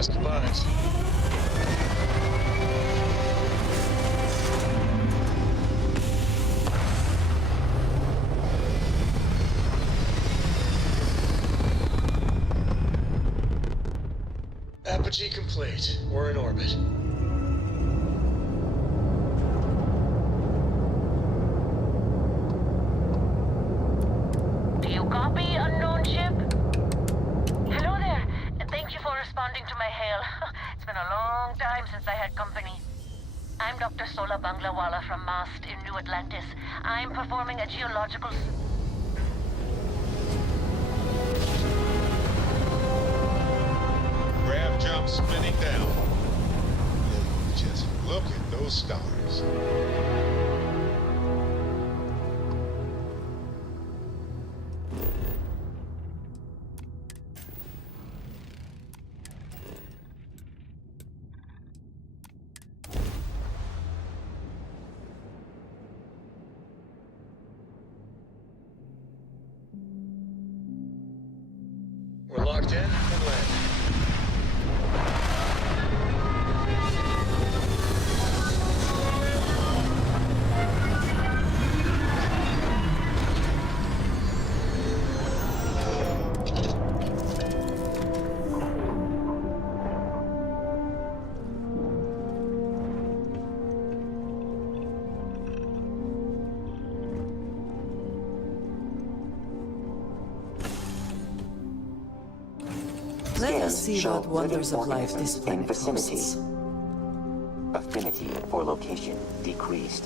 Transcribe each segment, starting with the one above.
last goodbyes. Apogee complete. We're in orbit. Do you copy, unknown ship? Hello there. Thank you for responding to my hail. It's been a long time since I had company. I'm Dr. Sola Banglawala from MAST in New Atlantis. I'm performing a geological... Grav jump spinning down. Just look at those stars. We're locked in and landing. Let us see what wonders of life this planet hosts. Affinity for location decreased.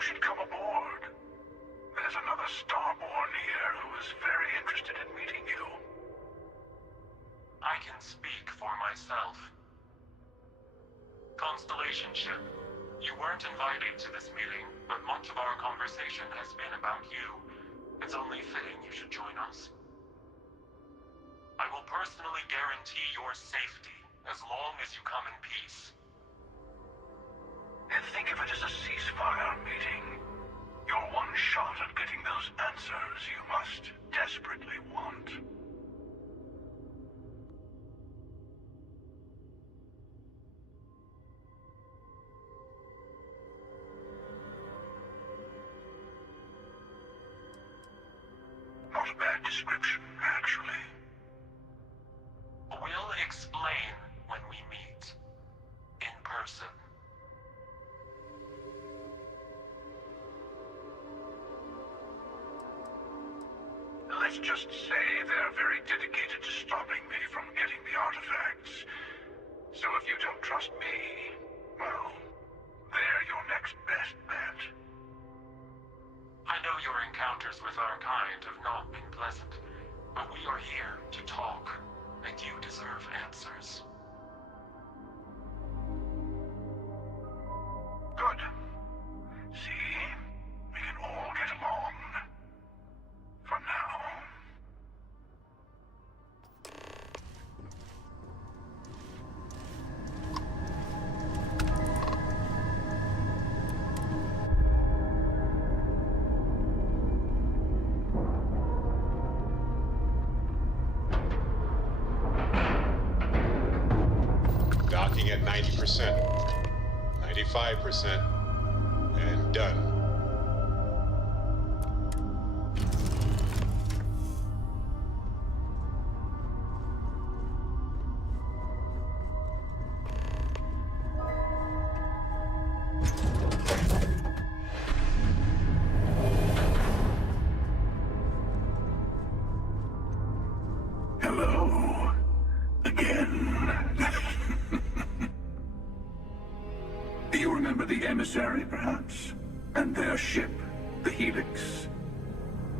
you should come aboard. There's another Starborn here who is very interested in meeting you. I can speak for myself. Constellation ship, you weren't invited to this meeting, but much of our conversation has been about you. It's only fitting you should join us. I will personally guarantee your safety as long as you come in peace. And think of it as a ceasefire meeting. Your one shot at getting those answers you must desperately want. Not a bad description, actually. We'll explain when we meet. In person. Let's just say they're very dedicated to stopping me from getting the artifacts. So if you don't trust me, well, they're your next best bet. I know your encounters with our kind have not been pleasant, but we are here to talk, and you deserve answers. Good. See? We can all get along. For now. Docking at 90%, 95%, and done. Hello. Again. Do you remember the emissary, perhaps? And their ship, the Helix?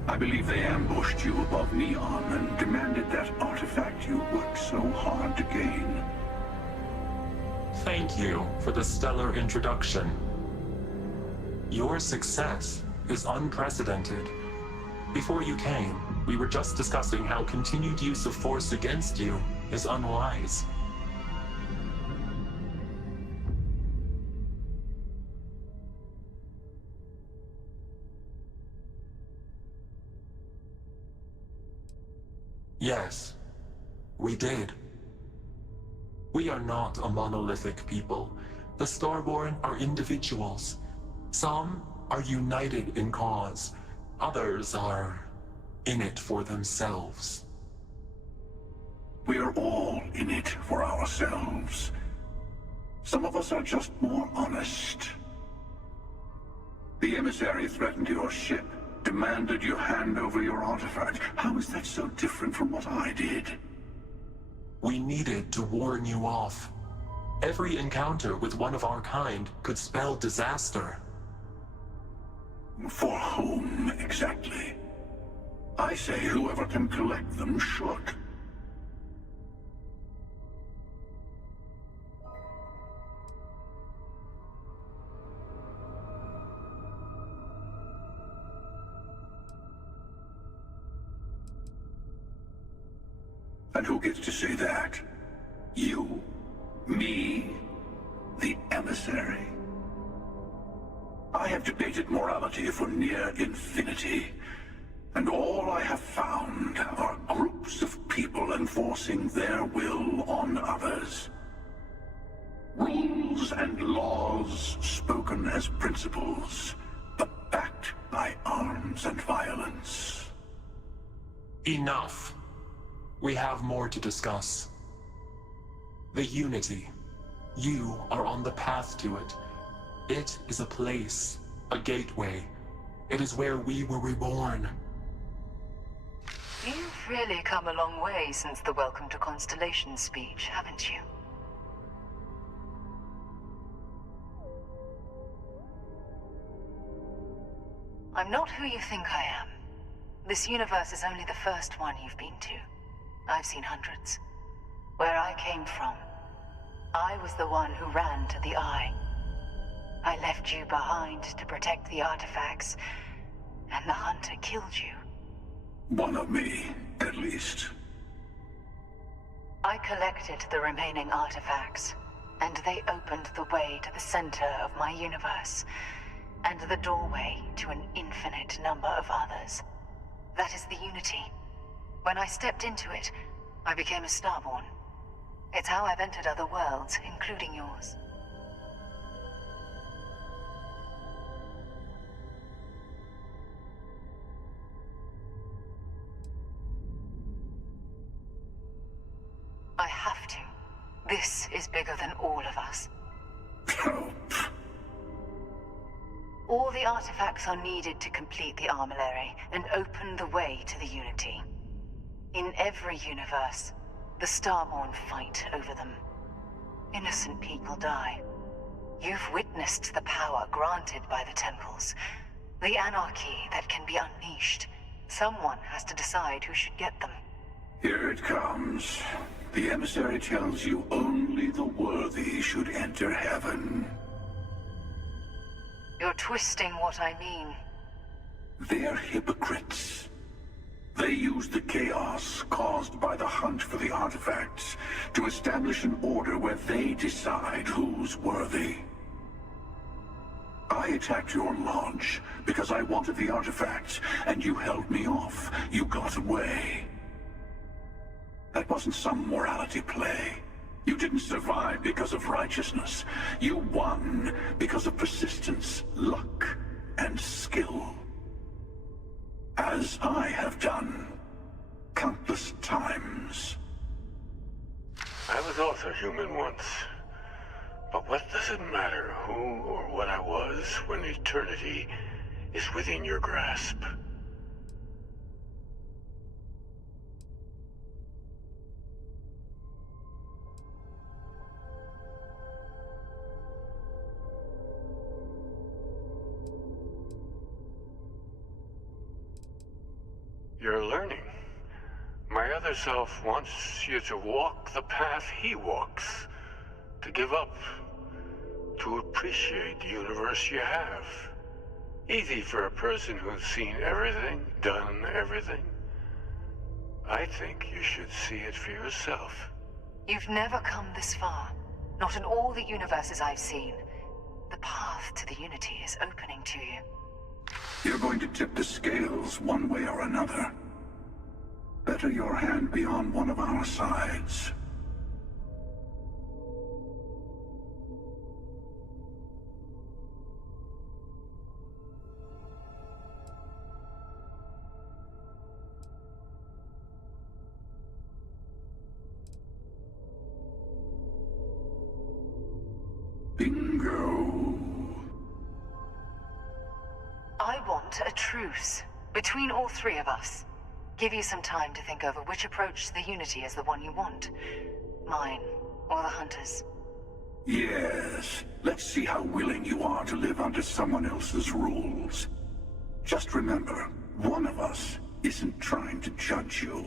I believe they ambushed you above Neon and demanded that artifact you worked so hard to gain. Thank you for the stellar introduction. Your success is unprecedented. Before you came, we were just discussing how continued use of force against you is unwise. Yes, we did. We are not a monolithic people. The Starborn are individuals. Some are united in cause. Others are in it for themselves. We are all in it for ourselves. Some of us are just more honest. The emissary threatened your ship, demanded you hand over your artifact. How is that so different from what I did? We needed to warn you off. Every encounter with one of our kind could spell disaster. For whom, exactly? I say whoever can collect them should. And who gets to say that? You? Me? The emissary? I have debated morality for near infinity, and all I have found are groups of people enforcing their will on others. Rules and laws spoken as principles, but backed by arms and violence. Enough. We have more to discuss. The Unity. You are on the path to it. It is a place, a gateway. It is where we were reborn. You've really come a long way since the Welcome to Constellation speech, haven't you? I'm not who you think I am. This universe is only the first one you've been to. I've seen hundreds. Where I came from, I was the one who ran to the Eye. I left you behind to protect the artifacts, and the Hunter killed you. One of me, at least. I collected the remaining artifacts, and they opened the way to the center of my universe, and the doorway to an infinite number of others. That is the Unity. When I stepped into it, I became a Starborn. It's how I've entered other worlds, including yours. I have to. This is bigger than all of us. All the artifacts are needed to complete the armillary and open the way to the Unity. In every universe, the Starborn fight over them. Innocent people die. You've witnessed the power granted by the temples, the anarchy that can be unleashed. Someone has to decide who should get them. Here it comes. The emissary tells you only the worthy should enter heaven. You're twisting what I mean. They're hypocrites. They use the chaos caused by the hunt for the artifacts to establish an order where they decide who's worthy. I attacked your launch because I wanted the artifacts, and you held me off. You got away. That wasn't some morality play. You didn't survive because of righteousness. You won because of persistence, luck, and skill. As I have done countless times. I was also human once. But what does it matter who or what I was when eternity is within your grasp? You're learning. My other self wants you to walk the path he walks. To give up. To appreciate the universe you have. Easy for a person who's seen everything, done everything. I think you should see it for yourself. You've never come this far. Not in all the universes I've seen. The path to the Unity is opening to you. You're going to tip the scales one way or another. Better your hand be on one of our sides. Bingo. I want a truce between all three of us. Give you some time to think over which approach to the Unity is the one you want. Mine, or the Hunter's. Yes. Let's see how willing you are to live under someone else's rules. Just remember, one of us isn't trying to judge you.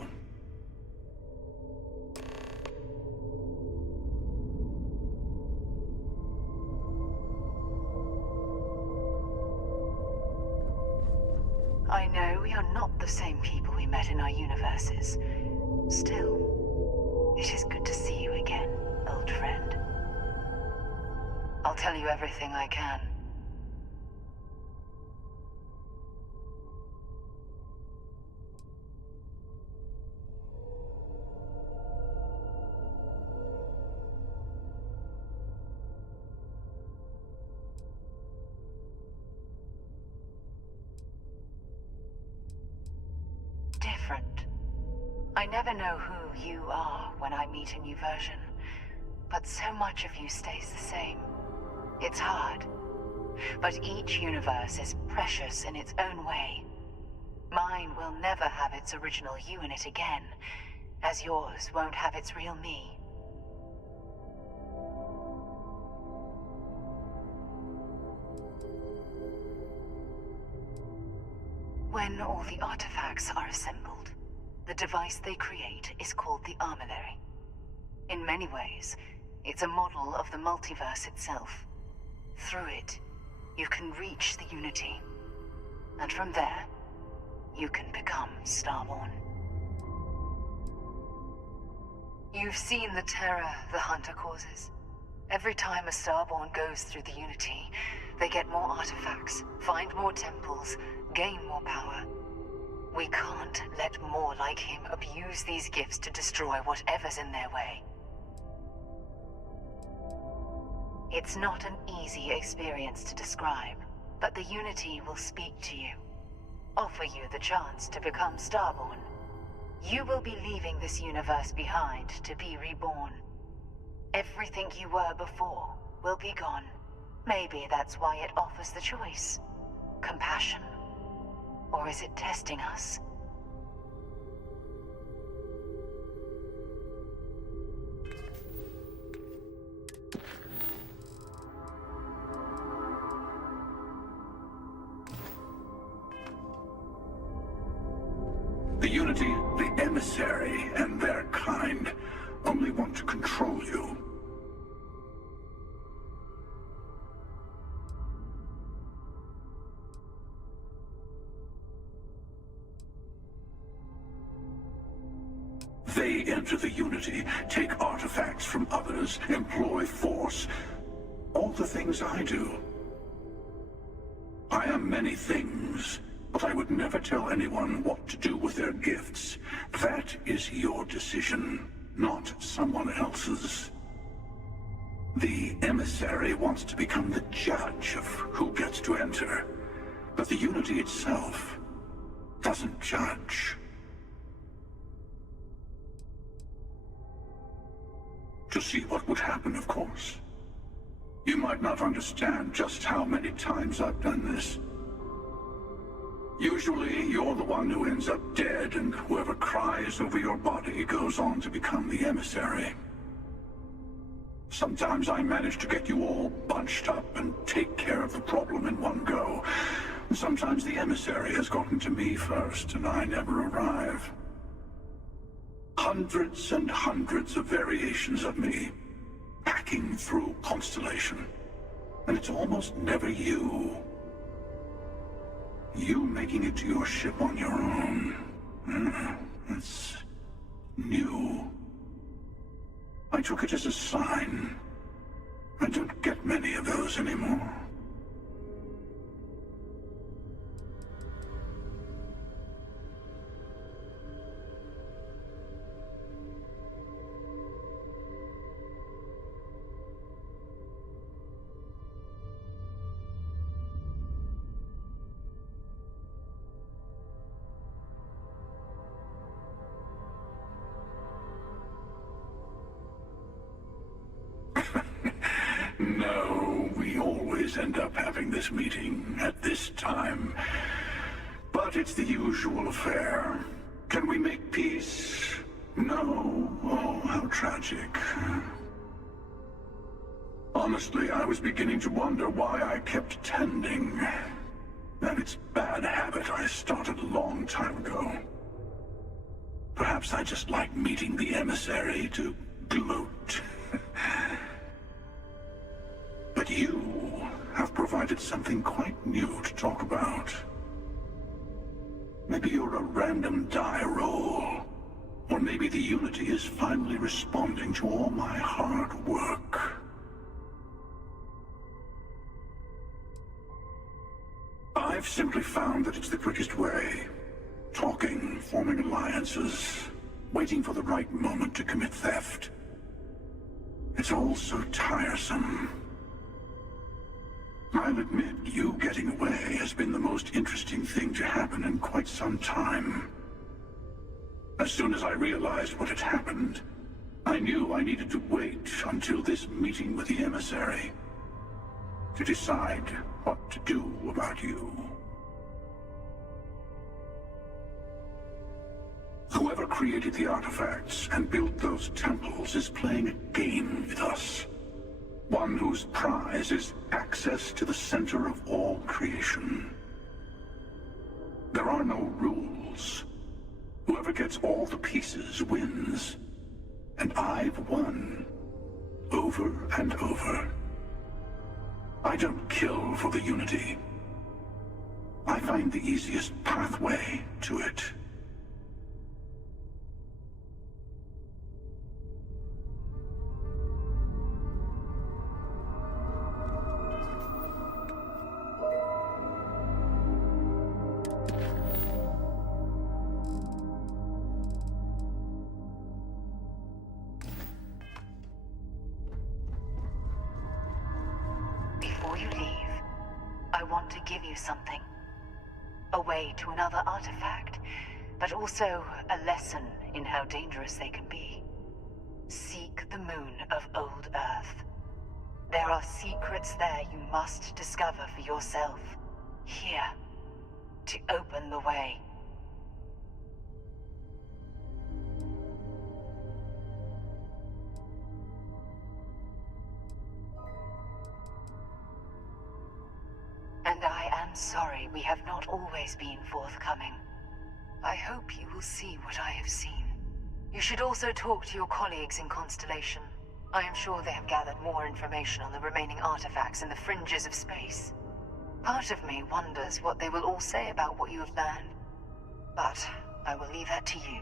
I know we are not the same people we met in our universes. Still, it is good to see you again, old friend. I'll tell you everything I can. Different. I never know who you are when I meet a new version, but so much of you stays the same. It's hard, but each universe is precious in its own way. Mine will never have its original you in it again, as yours won't have its real me. When all the artifacts are assembled, the device they create is called the armillary. In many ways, it's a model of the multiverse itself. Through it, you can reach the Unity. And from there, you can become Starborn. You've seen the terror the Hunter causes. Every time a Starborn goes through the Unity, they get more artifacts, find more temples, gain more power. We can't let more like him abuse these gifts to destroy whatever's in their way. It's not an easy experience to describe, but the Unity will speak to you, offer you the chance to become Starborn. You will be leaving this universe behind to be reborn. Everything you were before will be gone. Maybe that's why it offers the choice. Compassion. Or is it testing us? The Unity, the emissary, and their kind only want to control you. They enter the Unity, take artifacts from others, employ force. All the things I do. I am many things, but I would never tell anyone what to do with their gifts. That is your decision, not someone else's. The emissary wants to become the judge of who gets to enter, but the Unity itself doesn't judge. To see what would happen, of course. You might not understand just how many times I've done this. Usually, you're the one who ends up dead, and whoever cries over your body goes on to become the emissary. Sometimes I manage to get you all bunched up and take care of the problem in one go. Sometimes the emissary has gotten to me first, and I never arrive. Hundreds and hundreds of variations of me, hacking through Constellation. And it's almost never you. You making it to your ship on your own. That's new. I took it as a sign. I don't get many of those anymore. No, we always end up having this meeting at this time. But it's the usual affair. Can we make peace? No. Oh, how tragic. Honestly, I was beginning to wonder why I kept tending. And it's a bad habit I started a long time ago. Perhaps I just like meeting the emissary to gloat. But you have provided something quite new to talk about. Maybe you're a random die roll. Or maybe the Unity is finally responding to all my hard work. I've simply found that it's the quickest way. Talking, forming alliances, waiting for the right moment to commit theft. It's all so tiresome. I'll admit, you getting away has been the most interesting thing to happen in quite some time. As soon as I realized what had happened, I knew I needed to wait until this meeting with the emissary to decide what to do about you. Whoever created the artifacts and built those temples is playing a game with us. One whose prize is access to the center of all creation. There are no rules. Whoever gets all the pieces wins. And I've won. Over and over. I don't kill for the Unity. I find the easiest pathway to it. Before you leave, I want to give you something. A way to another artifact, but also a lesson in how dangerous they can be. Seek the moon of old Earth. There are secrets there you must discover for yourself. Here, to open the way. And I am sorry we have not always been forthcoming. I hope you will see what I have seen. You should also talk to your colleagues in Constellation. I am sure they have gathered more information on the remaining artifacts in the fringes of space. Part of me wonders what they will all say about what you have learned. But I will leave that to you.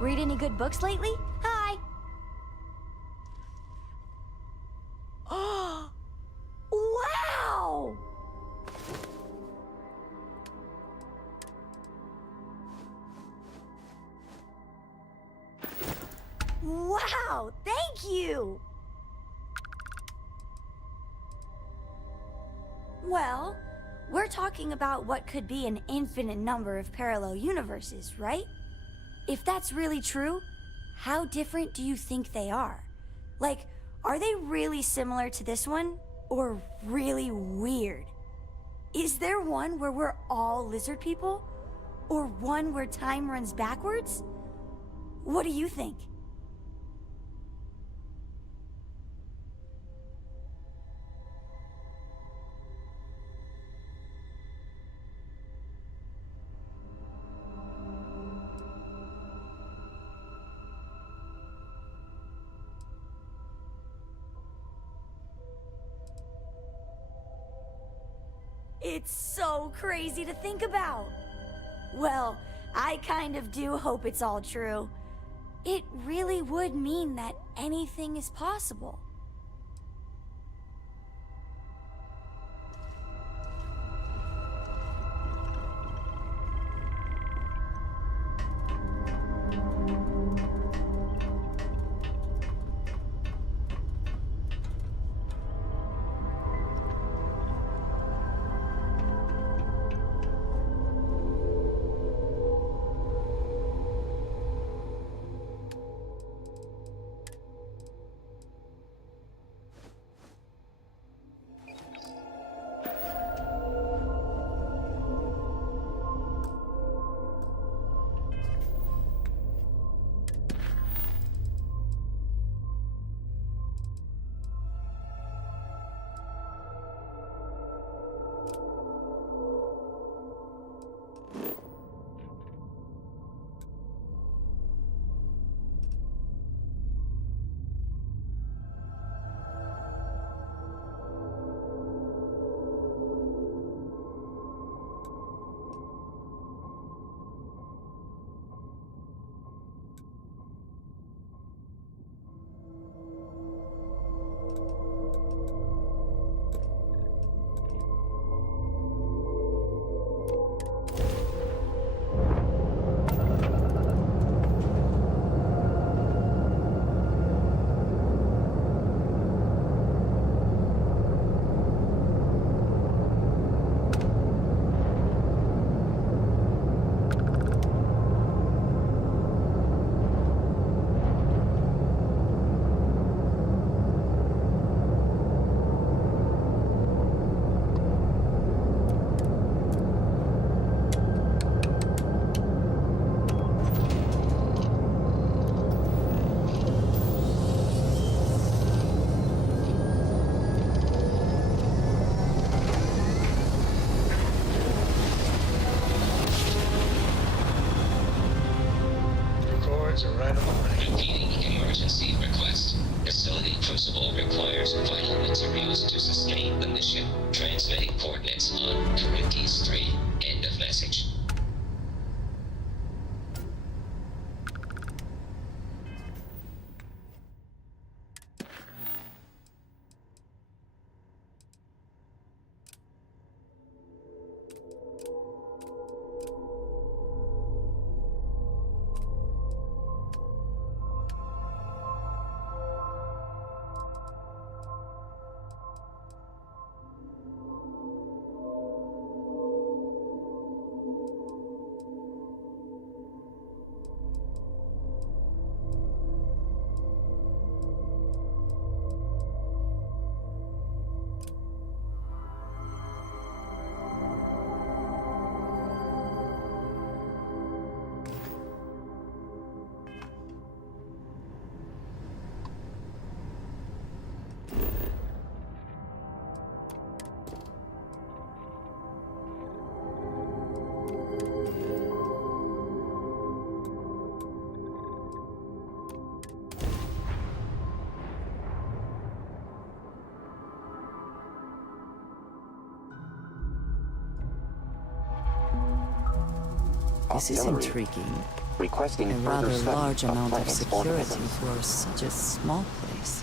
Read any good books lately? Hi! Oh! Wow! Wow! Thank you! Well, we're talking about what could be an infinite number of parallel universes, right? If that's really true, how different do you think they are? Like, are they really similar to this one? Or really weird? Is there one where we're all lizard people? Or one where time runs backwards? What do you think? It's so crazy to think about. Well, I kind of do hope it's all true. It really would mean that anything is possible. Records are right on the money. Repeating emergency request. Facility crucible requires vital materials to sustain the mission. Transmitting coordinates on Corinthians 3. End of message. This is Auxiliary. intriguing. Requesting A further rather study large amount of planet's security organisms. for such a small place.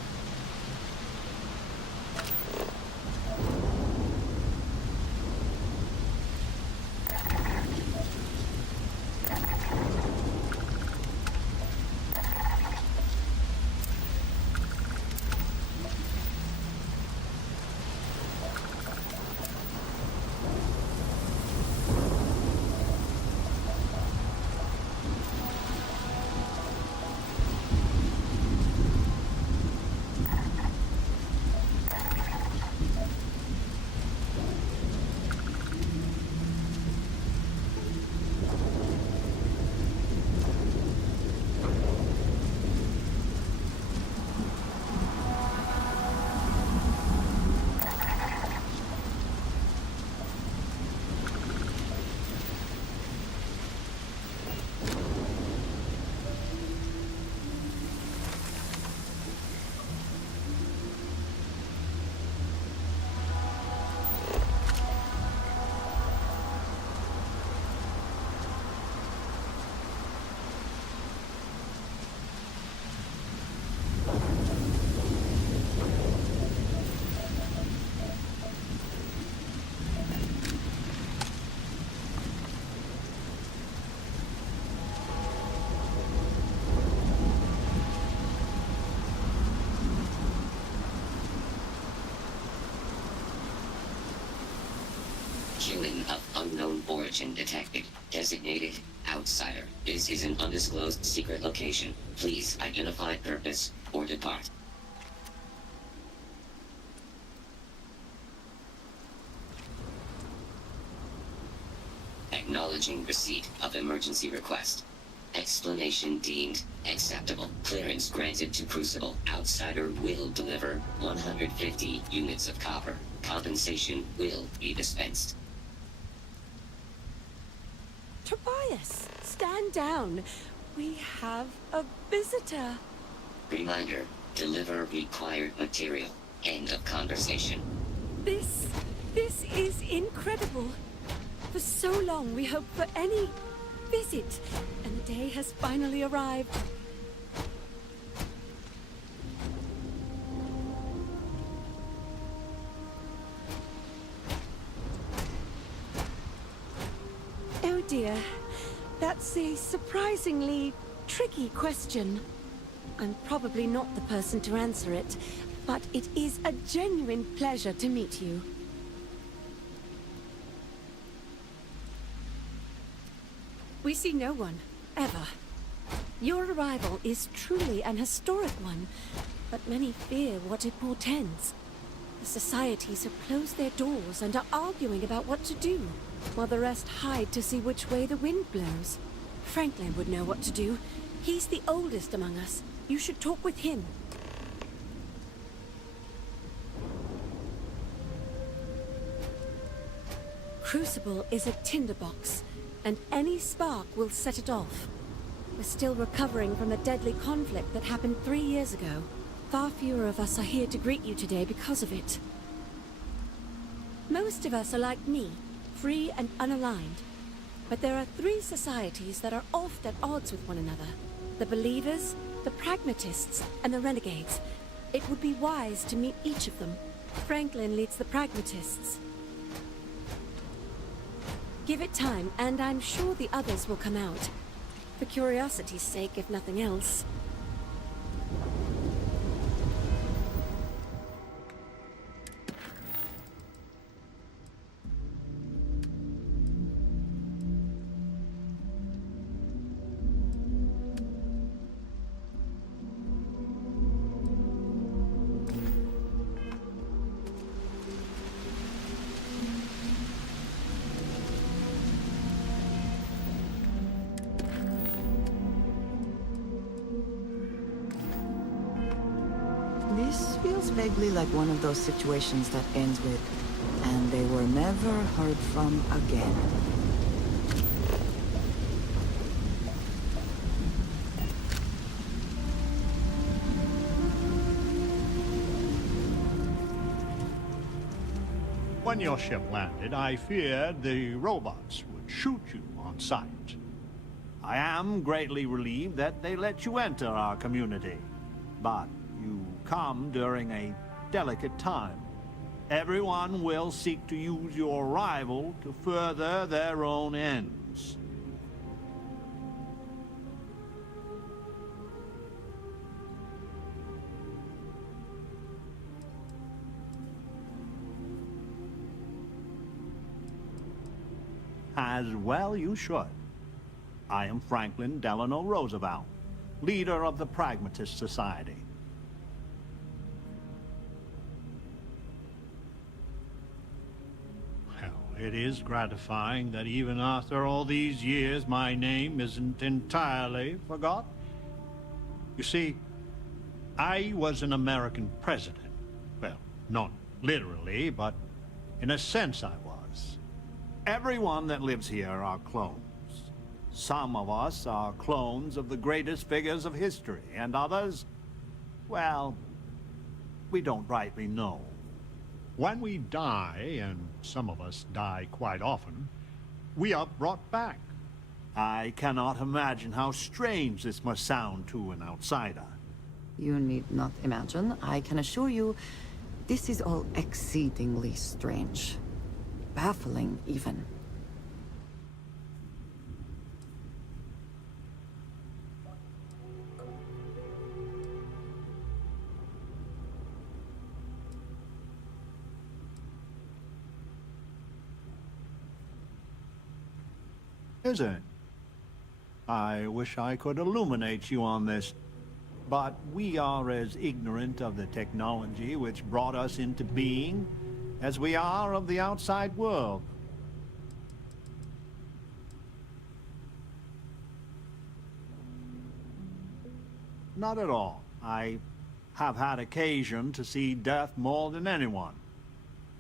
unknown origin detected. Designated outsider. This is an undisclosed secret location. Please identify purpose or depart. Acknowledging receipt of emergency request. Explanation deemed acceptable. Clearance granted to Crucible. Outsider will deliver 150 units of copper. Compensation will be dispensed. Tobias, stand down. We have a visitor. Reminder, deliver required material. End of conversation. This is incredible. For so long we hoped for any visit, and the day has finally arrived. Oh dear, that's a surprisingly tricky question. I'm probably not the person to answer it, but it is a genuine pleasure to meet you. We see no one, ever. Your arrival is truly an historic one, but many fear what it portends. The societies have closed their doors and are arguing about what to do, while the rest hide to see which way the wind blows. Franklin would know what to do. He's the oldest among us. You should talk with him. Crucible is a tinderbox, and any spark will set it off. We're still recovering from the deadly conflict that happened 3 years ago. Far fewer of us are here to greet you today because of it. Most of us are like me, free and unaligned. But there are 3 societies that are oft at odds with one another. The Believers, the Pragmatists, and the Renegades. It would be wise to meet each of them. Franklin leads the Pragmatists. Give it time, and I'm sure the others will come out. For curiosity's sake, if nothing else. This feels vaguely like one of those situations that ends with, and they were never heard from again. When your ship landed, I feared the robots would shoot you on sight. I am greatly relieved that they let you enter our community, but you come during a delicate time. Everyone will seek to use your arrival to further their own ends. As well you should. I am Franklin Delano Roosevelt, leader of the Pragmatist Society. It is gratifying that even after all these years, my name isn't entirely forgotten. You see, I was an American president. Well, not literally, but in a sense I was. Everyone that lives here are clones. Some of us are clones of the greatest figures of history, and others, well, we don't rightly know. When we die, and some of us die quite often, we are brought back. I cannot imagine how strange this must sound to an outsider. You need not imagine. I can assure you, this is all exceedingly strange. Baffling, even. Is it? I wish I could illuminate you on this, but we are as ignorant of the technology which brought us into being as we are of the outside world. Not at all. I have had occasion to see death more than anyone.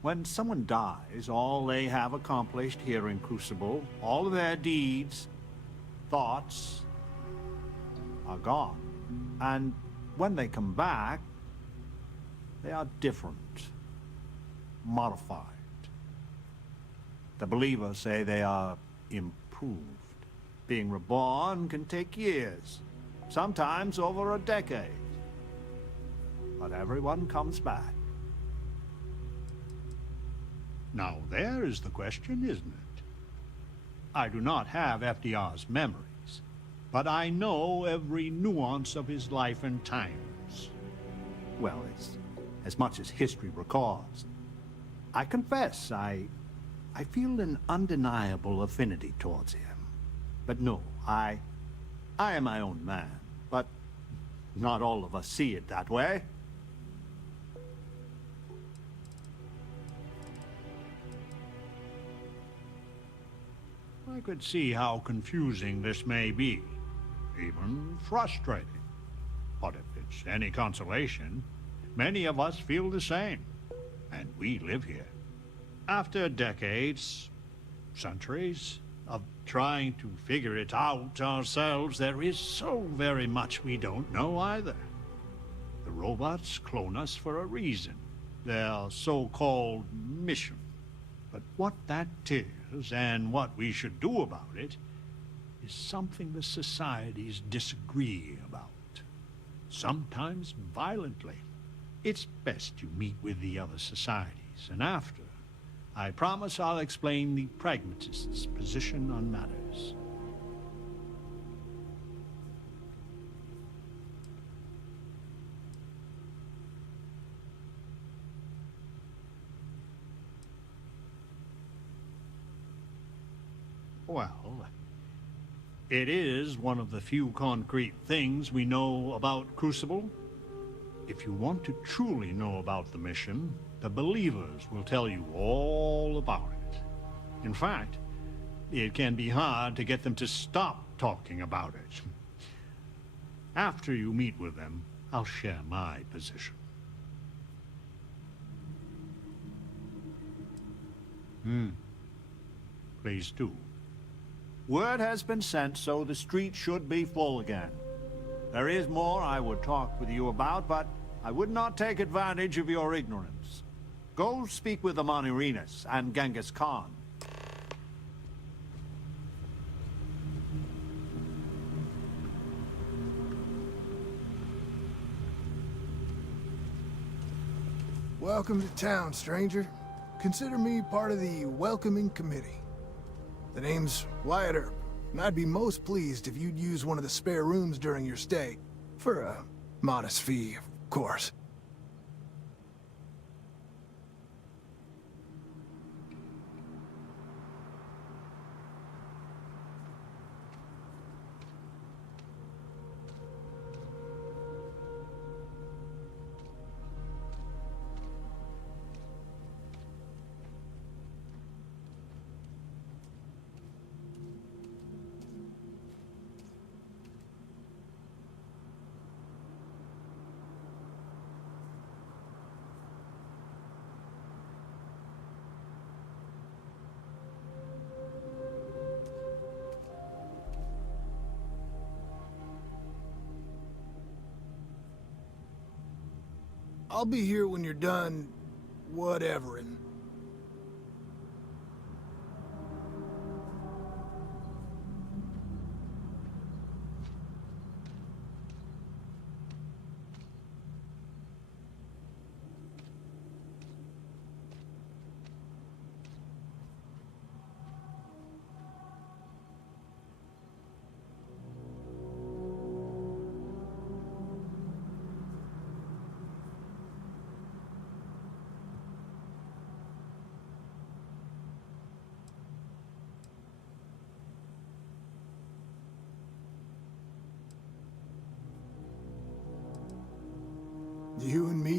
When someone dies, all they have accomplished here in Crucible, all of their deeds, thoughts, are gone. And when they come back, they are different, modified. The believers say they are improved. Being reborn can take years, sometimes over a decade. But everyone comes back. Now there is the question, isn't it? I do not have FDR's memories, but I know every nuance of his life and times. Well, as much as history records. I confess, I feel an undeniable affinity towards him. But no, I am my own man, but not all of us see it that way. I could see how confusing this may be, even frustrating. But if it's any consolation, many of us feel the same, and we live here. After decades, centuries, of trying to figure it out ourselves, there is so very much we don't know either. The robots clone us for a reason, their so-called mission. But what that is, and what we should do about it, is something the societies disagree about. Sometimes violently. It's best you meet with the other societies, and after, I promise I'll explain the pragmatist's position on matters. Well, it is one of the few concrete things we know about Crucible. If you want to truly know about the mission, the believers will tell you all about it. In fact, it can be hard to get them to stop talking about it. After you meet with them, I'll share my position. Please do. Word has been sent, so the street should be full again. There is more I would talk with you about, but I would not take advantage of your ignorance. Go speak with the Monirinas and Genghis Khan. Welcome to town, stranger. Consider me part of the welcoming committee. The name's Wyatt Earp, and I'd be most pleased if you'd use one of the spare rooms during your stay. For a modest fee, of course. I'll be here when you're done, whatevering.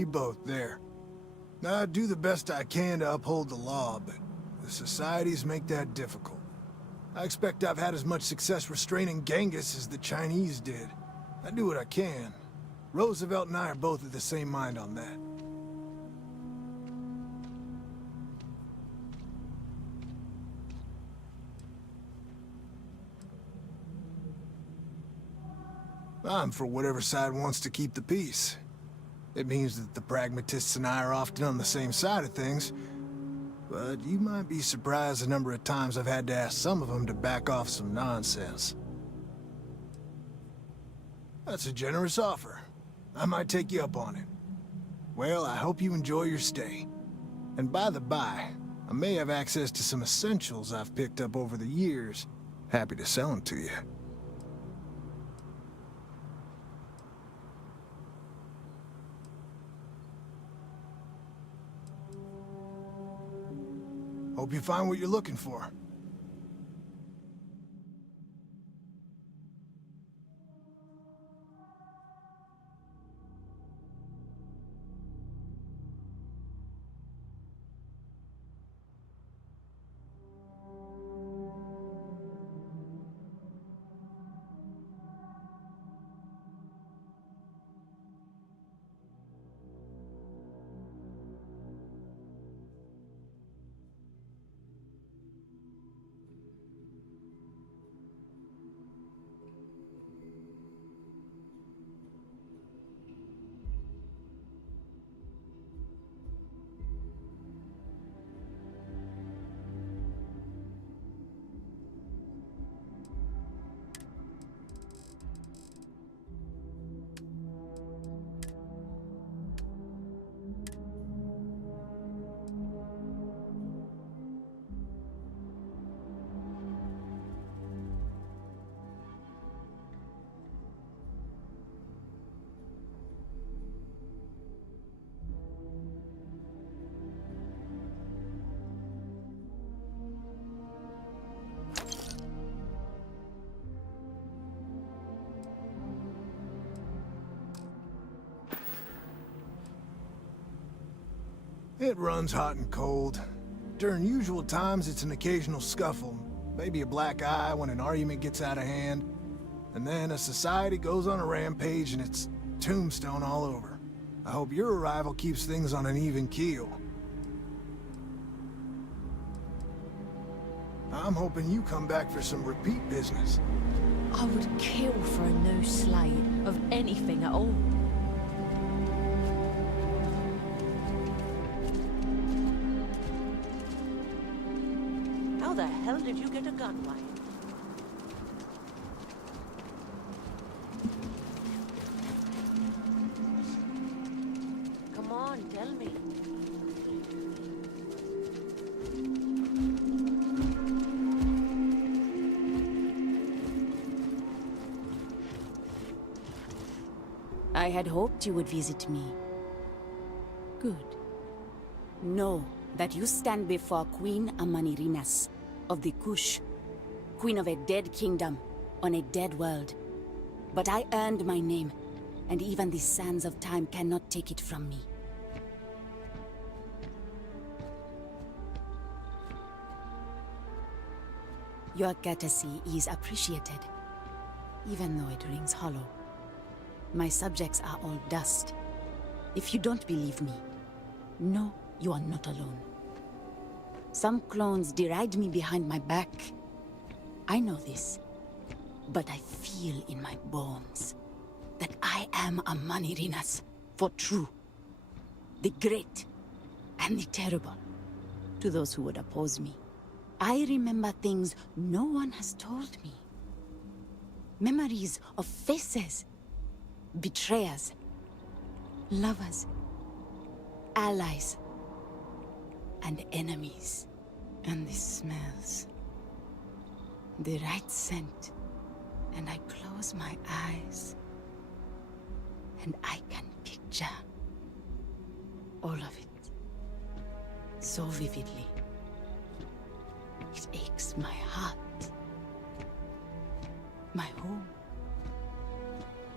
both there. I do the best I can to uphold the law, but the societies make that difficult. I expect I've had as much success restraining Genghis as the Chinese did. I do what I can. Roosevelt and I are both of the same mind on that. I'm for whatever side wants to keep the peace. It means that the pragmatists and I are often on the same side of things, but you might be surprised the number of times I've had to ask some of them to back off some nonsense. That's a generous offer. I might take you up on it. Well, I hope you enjoy your stay. And by the by, I may have access to some essentials I've picked up over the years. Happy to sell them to you. Hope you find what you're looking for. It runs hot and cold. During usual times, it's an occasional scuffle, maybe a black eye when an argument gets out of hand, and then a society goes on a rampage and it's tombstone all over. I hope your arrival keeps things on an even keel. I'm hoping you come back for some repeat business. I would kill for a new slate of anything at all. How the hell did you get a gun, Wayne? Come on, tell me. I had hoped you would visit me. Good. Know that you stand before Queen Amanirinas of the Kush, queen of a dead kingdom on a dead world. But I earned my name, and even the sands of time cannot take it from me. Your courtesy is appreciated, even though it rings hollow. My subjects are all dust. If you don't believe me, know you are not alone. Some clones deride me behind my back. I know this, but I feel in my bones that I am a Manirinas for true. The great and the terrible to those who would oppose me. I remember things no one has told me. Memories of faces, betrayers, lovers, allies, and enemies. And the smells. The right scent. And I close my eyes. And I can picture all of it. So vividly. It aches my heart. My home.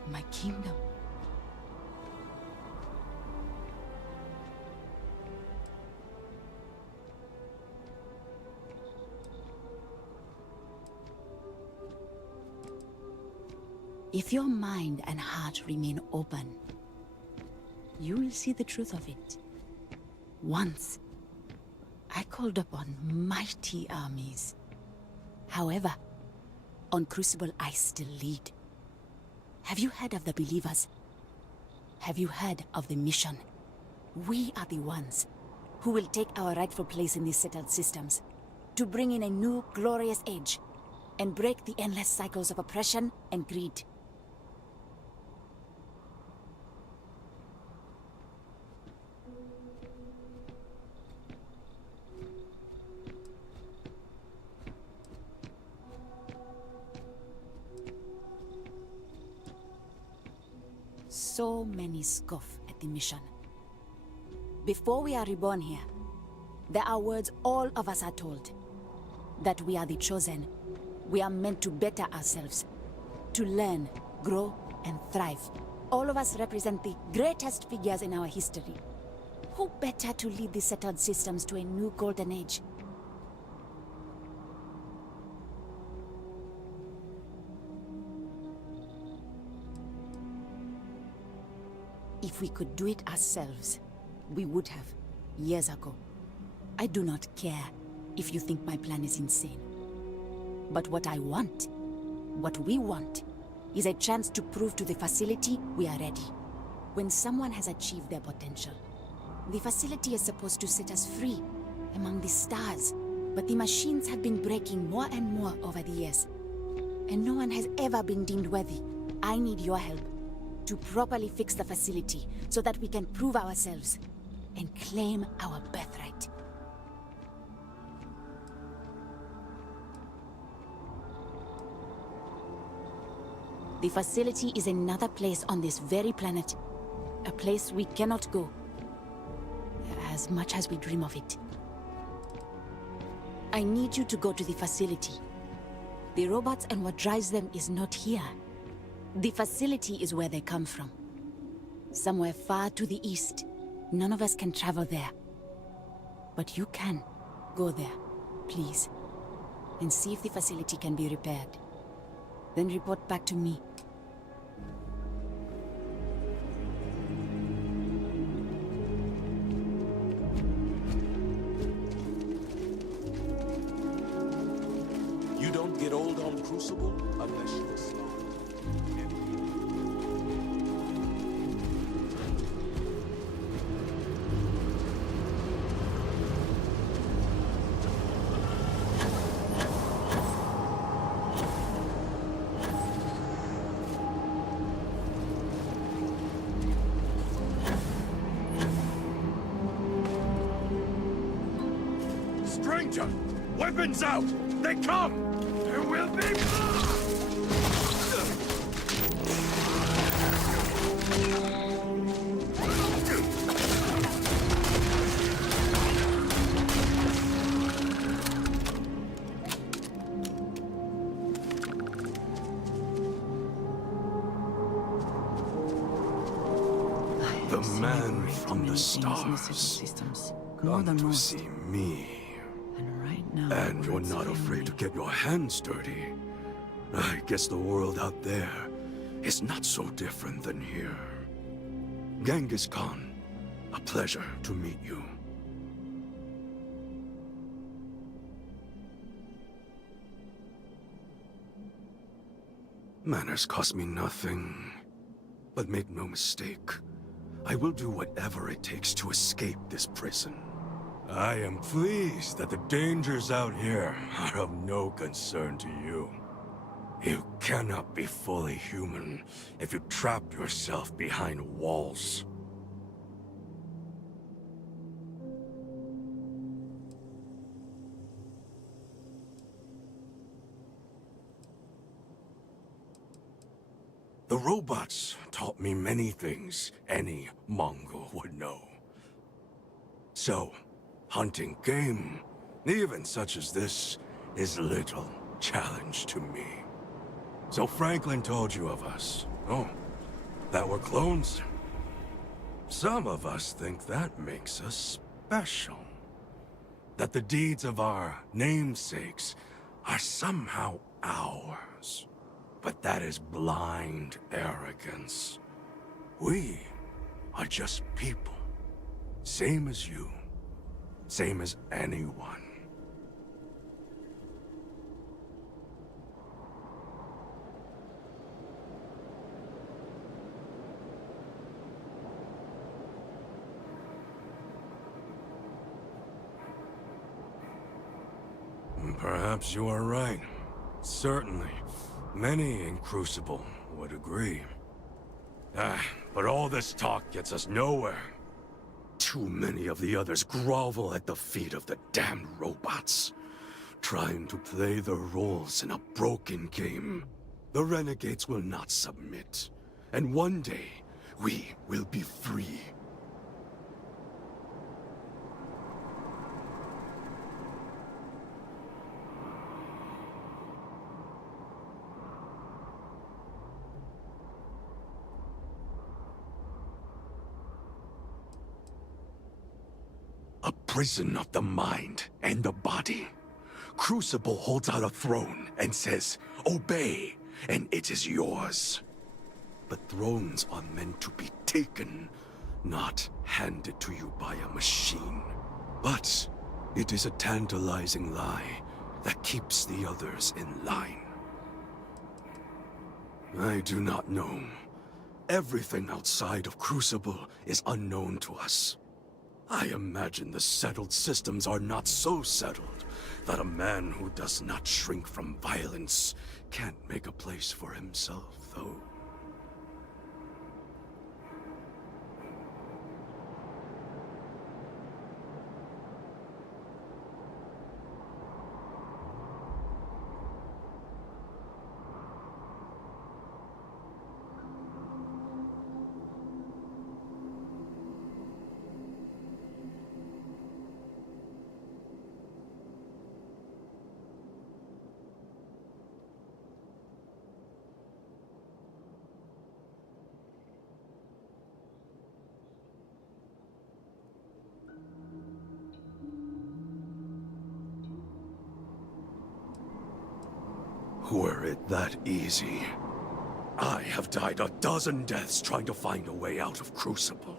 My kingdom. If your mind and heart remain open, you will see the truth of it. Once, I called upon mighty armies. However, on Crucible I still lead. Have you heard of the Believers? Have you heard of the mission? We are the ones who will take our rightful place in these settled systems, to bring in a new glorious age, and break the endless cycles of oppression and greed. So many scoff at the mission. Before we are reborn here, there are words all of us are told. That we are the chosen. We are meant to better ourselves. To learn, grow, and thrive. All of us represent the greatest figures in our history. Who better to lead the settled systems to a new golden age? If we could do it ourselves, we would have, years ago. I do not care if you think my plan is insane. But what I want, what we want, is a chance to prove to the facility we are ready. When someone has achieved their potential, the facility is supposed to set us free among the stars. But the machines have been breaking more and more over the years, and no one has ever been deemed worthy. I need your help to properly fix the facility so that we can prove ourselves and claim our birthright. The facility is another place on this very planet. A place we cannot go, as much as we dream of it. I need you to go to the facility. The robots and what drives them is not here. The facility is where they come from. Somewhere far to the east. None of us can travel there. But you can. Go there, please. And see if the facility can be repaired. Then report back to me. You don't get old on Crucible unless you're smart. Stranger! Weapons out! They come! There will be blood! The man from the stars. Come to see me. And you're not afraid to get your hands dirty. I guess the world out there is not so different than here. Genghis Khan, a pleasure to meet you. Manners cost me nothing. But make no mistake, I will do whatever it takes to escape this prison. I am pleased that the dangers out here are of no concern to you. You cannot be fully human if you trap yourself behind walls. The robots taught me many things any Mongol would know. So, hunting game, even such as this, is little challenge to me. So Franklin told you of us. Oh, that we're clones? Some of us think that makes us special. That the deeds of our namesakes are somehow ours. But that is blind arrogance. We are just people. Same as you. Same as anyone. Perhaps you are right. Certainly. Many in Crucible would agree. But all this talk gets us nowhere. Too many of the others grovel at the feet of the damned robots, trying to play their roles in a broken game. The renegades will not submit, and one day, we will be free. A prison of the mind and the body. Crucible holds out a throne and says, "Obey, and it is yours." But thrones are meant to be taken, not handed to you by a machine. But it is a tantalizing lie that keeps the others in line. I do not know. Everything outside of Crucible is unknown to us. I imagine the settled systems are not so settled that a man who does not shrink from violence can't make a place for himself, though. Were it that easy, I have died a dozen deaths trying to find a way out of Crucible.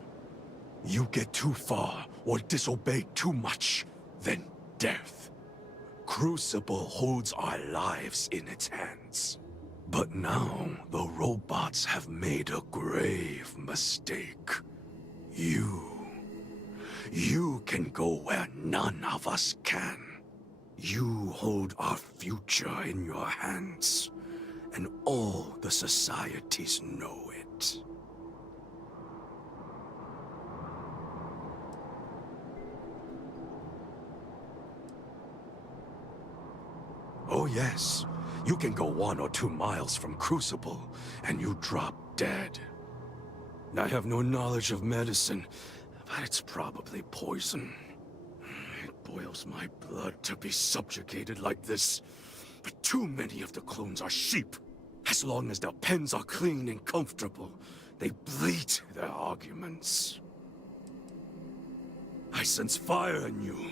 You get too far or disobey too much, then death. Crucible holds our lives in its hands. But now, the robots have made a grave mistake. You can go where none of us can. You hold our future in your hands, and all the societies know it. Oh yes, you can go 1 or 2 miles from Crucible, and you drop dead. I have no knowledge of medicine, but it's probably poison. It boils my blood to be subjugated like this, but too many of the clones are sheep. As long as their pens are clean and comfortable, they bleat their arguments. I sense fire in you.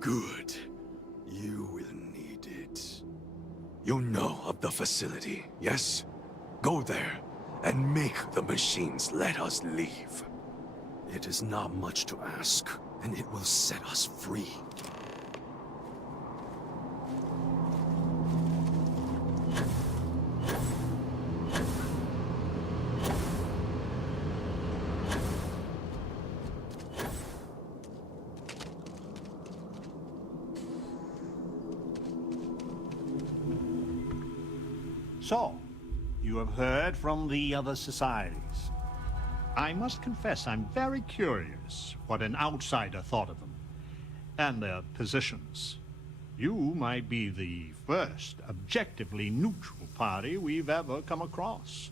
Good. You will need it. You know of the facility, yes? Go there, and make the machines let us leave. It is not much to ask, and it will set us free. So, you have heard from the other societies. I must confess I'm very curious what an outsider thought of them, and their positions. You might be the first objectively neutral party we've ever come across.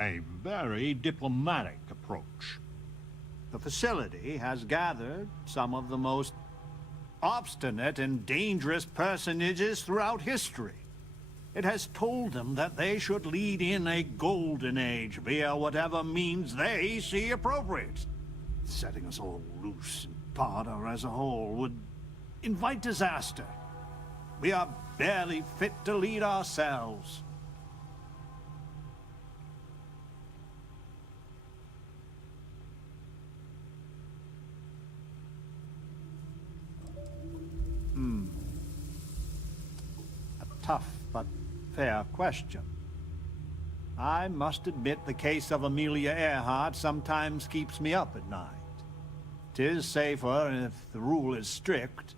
A very diplomatic approach. The facility has gathered some of the most obstinate and dangerous personages throughout history. It has told them that they should lead in a golden age via whatever means they see appropriate. Setting us all loose in Barda as a whole would invite disaster. We are barely fit to lead ourselves. A tough but fair question. I must admit the case of Amelia Earhart sometimes keeps me up at night. 'Tis safer if the rule is strict,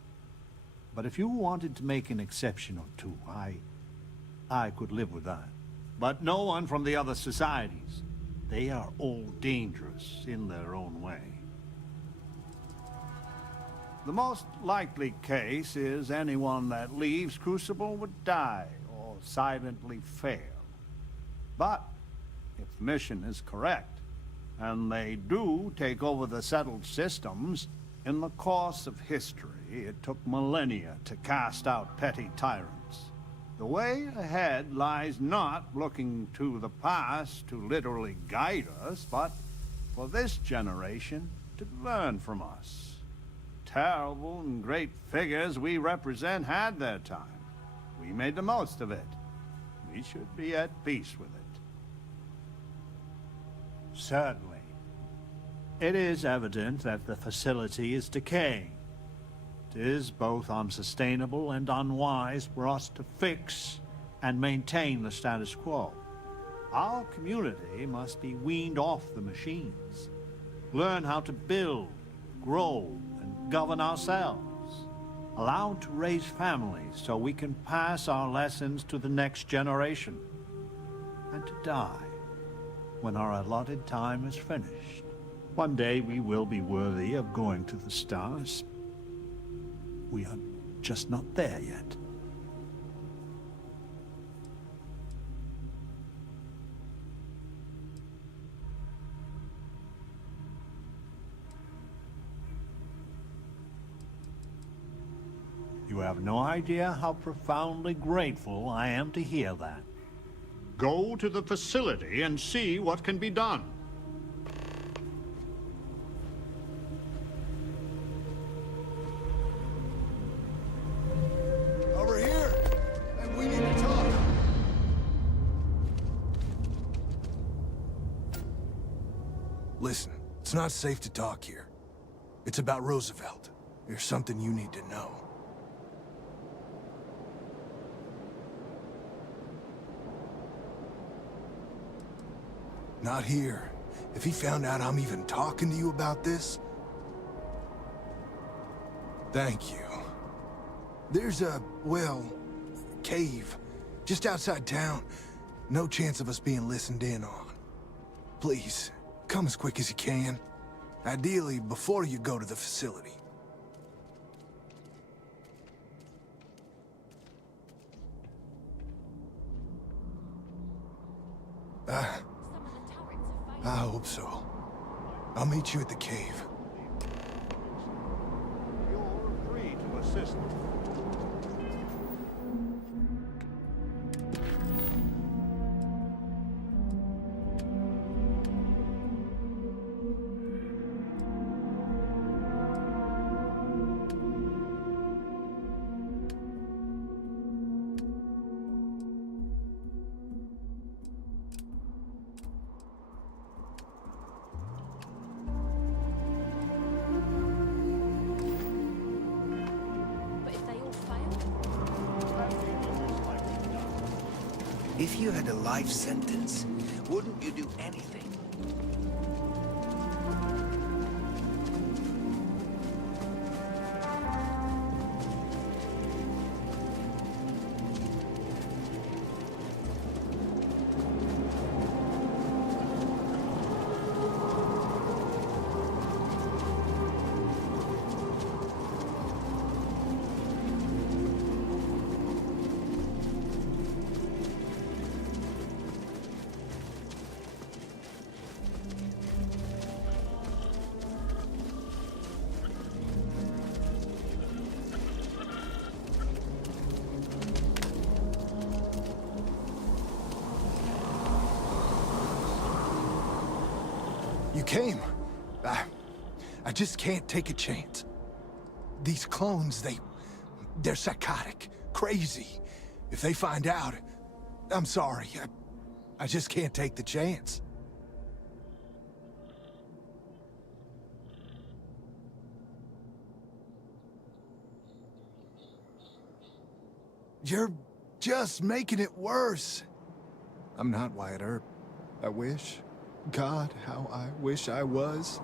but if you wanted to make an exception or two, I could live with that. But no one from the other societies. They are all dangerous in their own way. The most likely case is anyone that leaves Crucible would die or silently fail. But if the mission is correct, and they do take over the settled systems, in the course of history, it took millennia to cast out petty tyrants. The way ahead lies not looking to the past to literally guide us, but for this generation to learn from us. Terrible and great figures we represent had their time. We made the most of it. We should be at peace with it. Certainly. It is evident that the facility is decaying. It is both unsustainable and unwise for us to fix and maintain the status quo. Our community must be weaned off the machines. Learn how to build, grow, and govern ourselves. Allowed to raise families so we can pass our lessons to the next generation. And to die when our allotted time is finished. One day we will be worthy of going to the stars. We are just not there yet. You have no idea how profoundly grateful I am to hear that. Go to the facility and see what can be done. Over here! And we need to talk! Listen, it's not safe to talk here. It's about Roosevelt. There's something you need to know. Not here. If he found out I'm even talking to you about this... Thank you. There's a, well, cave just outside town. No chance of us being listened in on. Please, come as quick as you can. Ideally, before you go to the facility. I hope so. I'll meet you at the cave. You're free to assist. If you had a life sentence, wouldn't you do anything? You came. I just can't take a chance. These clones, they're psychotic, crazy. If they find out, I'm sorry. I just can't take the chance. You're just making it worse. I'm not Wyatt Earp. I wish. God, how I wish I was.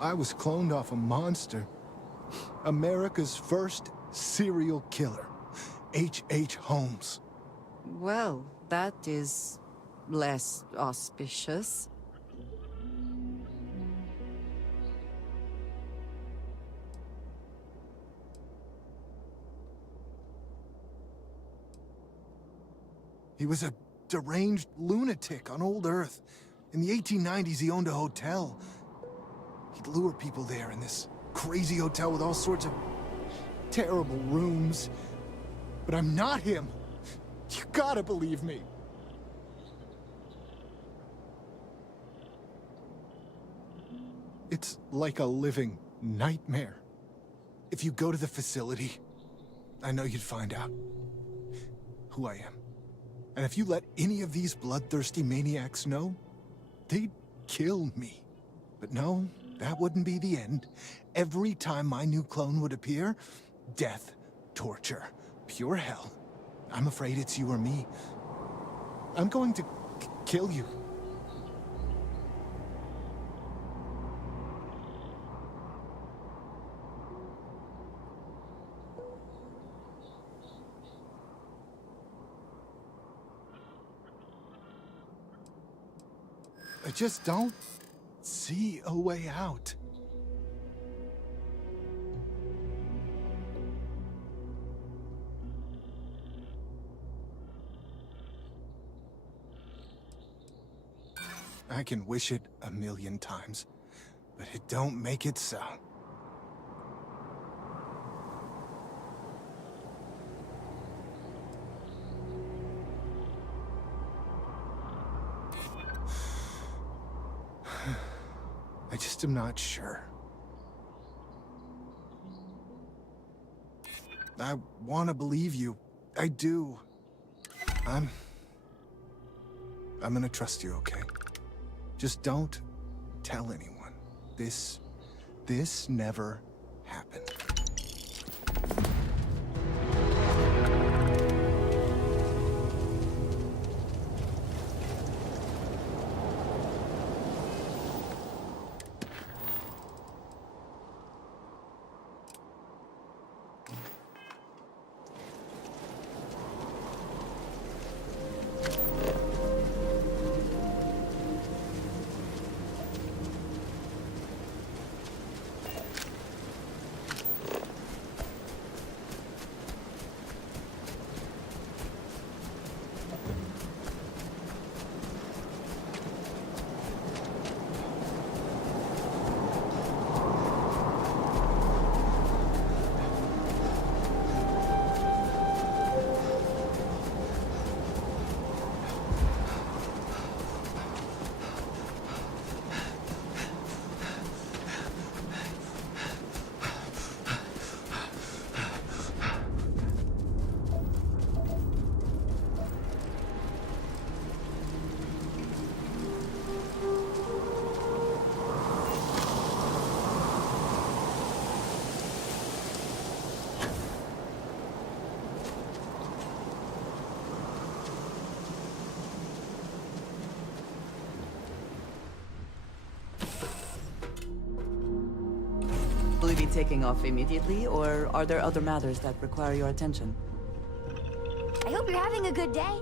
I was cloned off a monster. America's first serial killer. H.H. Holmes. Well, that is less auspicious. He was a deranged lunatic on old Earth. In the 1890s, he owned a hotel. He'd lure people there in this crazy hotel with all sorts of terrible rooms. But I'm not him. You gotta believe me. It's like a living nightmare. If you go to the facility, I know you'd find out who I am. And if you let any of these bloodthirsty maniacs know, they'd kill me. But no, that wouldn't be the end. Every time my new clone would appear, death, torture, pure hell. I'm afraid it's you or me. I'm going to kill you. I just don't see a way out. I can wish it 1,000,000 times, but it don't make it so. I just am not sure. I want to believe you. I do. I'm gonna trust you, okay? Just don't tell anyone. This never happened. Will you be taking off immediately, or are there other matters that require your attention? I hope you're having a good day.